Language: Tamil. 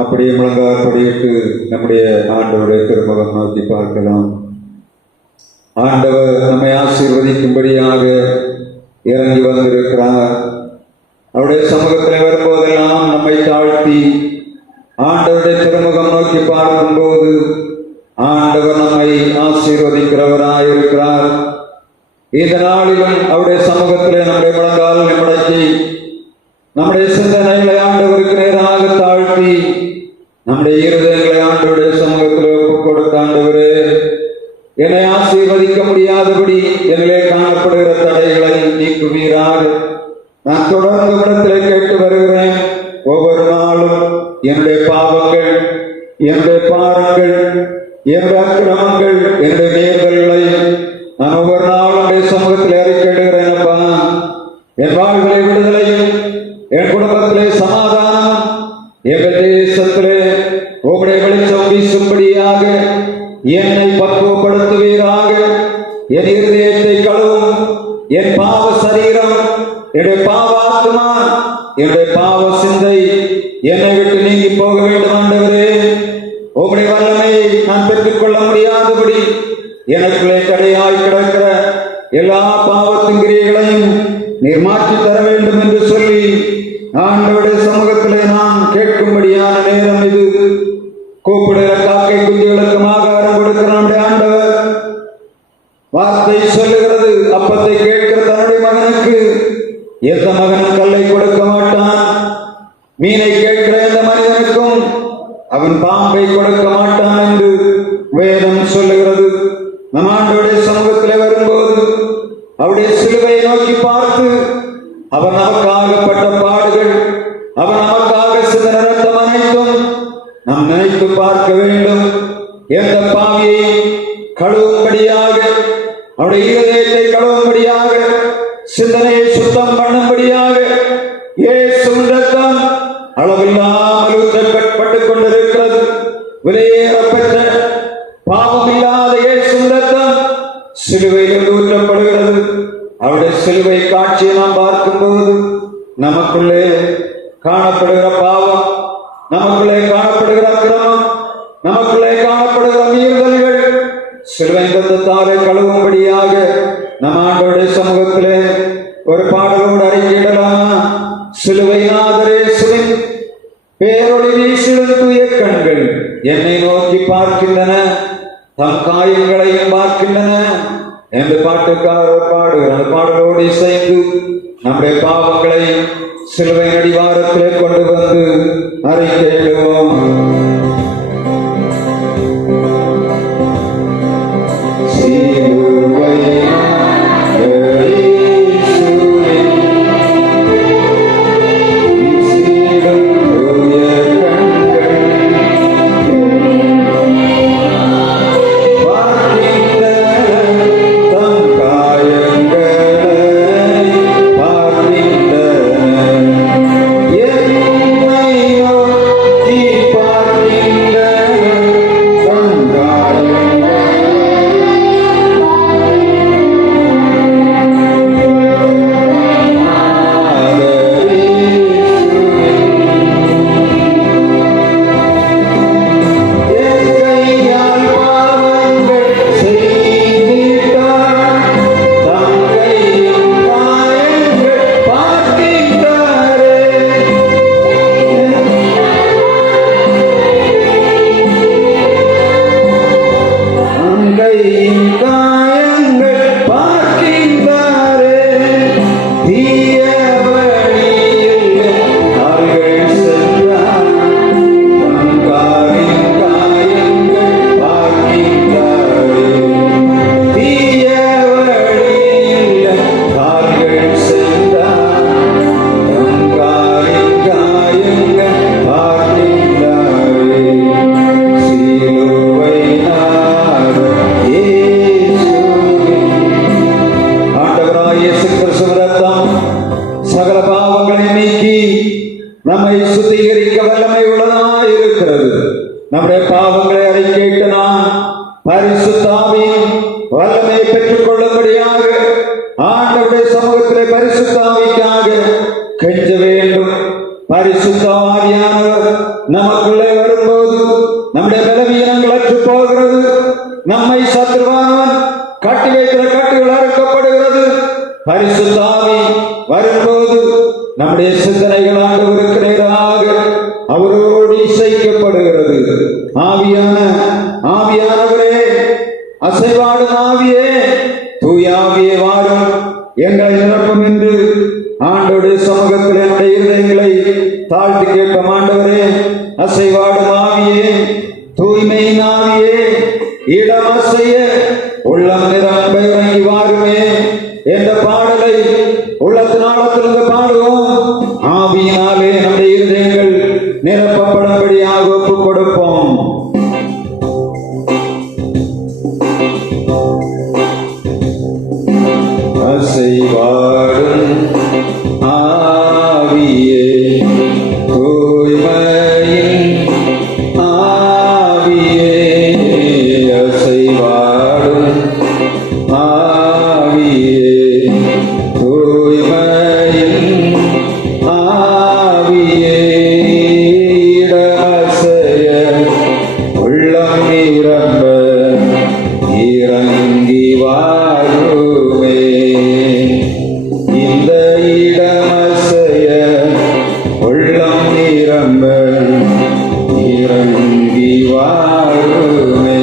அப்படியே முழங்காற்படியிட்டு நம்முடைய ஆண்டவருடைய திருமுகம் நோக்கி பார்க்கலாம். ஆண்டவர் நம்மை ஆசீர்வதிக்கும்படியாக இறங்கி வந்திருக்கிறார். அவருடைய சமூகத்தில் வரும்போதெல்லாம் நம்மை தாழ்த்தி ஆண்டவருடைய திருமுகம் நோக்கி பார்க்கும்போது ஆண்டவர் நம்மை ஆசீர்வதிக்கிறவராயிருக்கிறார். இந்த நாளிலும் அவருடைய சமூகத்திலே நம்முடைய முழங்கால் முடக்கி நம்முடைய சிந்தனைகளை ஆண்டவருக்கு நேராக தாழ்த்தி நம்முடைய இருதயங்களை ஆண்டவருடைய சமூகத்தில் ஒப்புக் கொடுத்த ஆண்டவரே, என்னை ஆசீர்வதிக்க முடியாதபடி எங்களே காணப்படுகிற தடைகளை நீக்குவீராக. நான் தொடர்ந்து இடத்திலே கேட்டு வருகிறேன். ஒவ்வொரு நாளும் என்னுடைய பாவங்கள், என்னுடைய பாரங்கள், என்னுடைய அக்கிரமங்கள், என்னுடைய நேர்தல்களை நான் ஒவ்வொரு நாளும் சமூகத்தில் அறிக்கையிடுகிறேன். அப்பா, என் வாழ்களை விடுதலையும், என் குடும்பத்திலே சமாதானம், எங்கள் தேசத்திலே உங்களுடைய வெளிச்சம் வீசும்படியாக என்னை பக்குவப்படுத்துவீராக. என் இருதயத்தை கழுவும், என் பாவ சரீரம், என்னுடைய பாவ ஆத்மா, என்னுடைய பாவ சிந்தை என்னை விட்டு நீங்கி போக வேண்டும். ஆண்டவரே, உங்களுடைய வல்லமை நான் பெற்றுக்கொள்ள முடியாதபடி எனக்குள்ளே தடையாய் கிடக்கிற எல்லா பாவத்தின் கிரியைகளையும் நீர் மாற்றி தர வேண்டும் என்று சொல்லி ஆண்டவருடைய சமூகத்திலே நான் கேட்கும்படியான நேரம் இது. கூப்பிடுகிற காக்கை குஞ்சுகளுக்கும் ஆகாரம் கொடுக்கிற நம்முடைய ஆண்டவர் வார்த்தை சொல்லுகிறது, அப்பத்தை கேட்கிற தன்னுடைய மகனுக்கு எந்த மகனும் கல்லை கொடுக்க மாட்டான். மீனை கேட்கிற எந்த மனிதனுக்கும் அவன் பாம்பை கொடுக்க மாட்டான் என்று வேதம் சொல்லுகிறது. நம் ஆண்டவருடைய சமூகத்தில் வரும்போது அவருடைய சிலுவையை நோக்கி பார்த்து அவர் நமக்காகப்பட்ட பாடுகள், அவர் நமக்காக சிந்த ரத்தம் அனைத்தும் நாம் நினைத்து பார்க்க வேண்டும். எந்த பாவியை கழுவும்படியாக, அவருடைய இருதயத்தை கழுவும்படியாக, சிந்தனையை சுத்தம் பண்ணும்படியாக இயேசுவின் ரத்தம் அளவில்லாமல் ஊற்றப்பட்டுக் கொண்டிருக்கிறது. விலையேறப்பட்ட பாவம் இல்லாத இயேசுவின் ரத்தம் சிலுவையில் ஊற்றப்படுகிறது. அவருடைய சிலுவை காட்சியை நாம் பார்க்கும்போது நமக்குள்ளே காணப்படுகிற பாவம், நமக்குள்ளே காணப்படுகிற அக்கிரமம், நமக்குள்ளே காணப்படுகிற மீறுதல்கள் சிலுவை ரத்தத்தாலே கழுவும்படியாக நம் ஆண்டவருடைய சமூகத்திலே ஒரு பாடலோடு அறிக்கையிடலாமா? சிலுவை நாதரேசுவின் பேரொளி வீசிடும் தூய கண்கள் என்னை நோக்கி பார்க்கின்றன, தம் காயங்களையும் பார்க்கின்றன என்று பாட்டுக்காரர் பாடுகிறார். பாடலோடு இசைந்து நம்முடைய பாவங்களை சிலுவை அடிவாரத்திலே கொண்டு வந்து அறிக்கையிடுவோம். நம்மை சுத்திகரிக்க வல்லமை உள்ளதாயிருக்கிறது. நம்முடைய பாவங்களை அறிக்கையிட்டு நாம் பரிசுத்த ஆவியின் வல்லமை பெற்றுக் கொள்ளும்படியாக ஆண்டவருடைய சமூகத்திலே பரிசுத்த ஆவிக்காக கெஞ்ச வேண்டும். பரிசுத்த ஆவியானவர் நமக்குள்ளே வரும்போது நம்முடைய பலவீனங்கள் அற்று போகிறது. நம்மை சத்துருவானவன் கட்டி வைக்கிற கட்டுகள் அறுக்கப்படுகிறது. பரிசுத்த ஆவி வரும்போது நம்முடைய சிந்தனைகள் ஆண்டவருக்கு நேராக அவரோடு இசைக்கப்படுகிறது. ஆவியானவரே, அசைவாடும் ஆவியே, தூய ஆவியே வாரும், எங்களை நிரப்பும் என்று ஆண்டோடைய சமூகத்தில் என்னுடைய இருதயங்களை தாழ்த்தி கேட்கும். ஆண்டவரே, அசைவாடும் ஆவியே, தூய்மையின் ஆவியே, இடம் அசைய உள்ளம் நிரம்ப இறங்கி வாருமே என்ற பாடலை உள்ளத்தினாலத்திலிருந்து பாடுவோம். ஆவியினாலே நம்முடைய இருதயங்கள் நிரப்பப்படும்படியாக ஒப்புக் கொடுப்போம். அசைவாடும் ஆவியே, தூய்மையின் ஆவியே, அசைவாடும் ஆவியே, தூய்மையின் ஆவியே, இடமசைய உள்ளம் நிரம்ப இறங்கி வாருமே. இந்த இடமசைய உள்ளம் நிரம்ப இறங்கி வாருமே.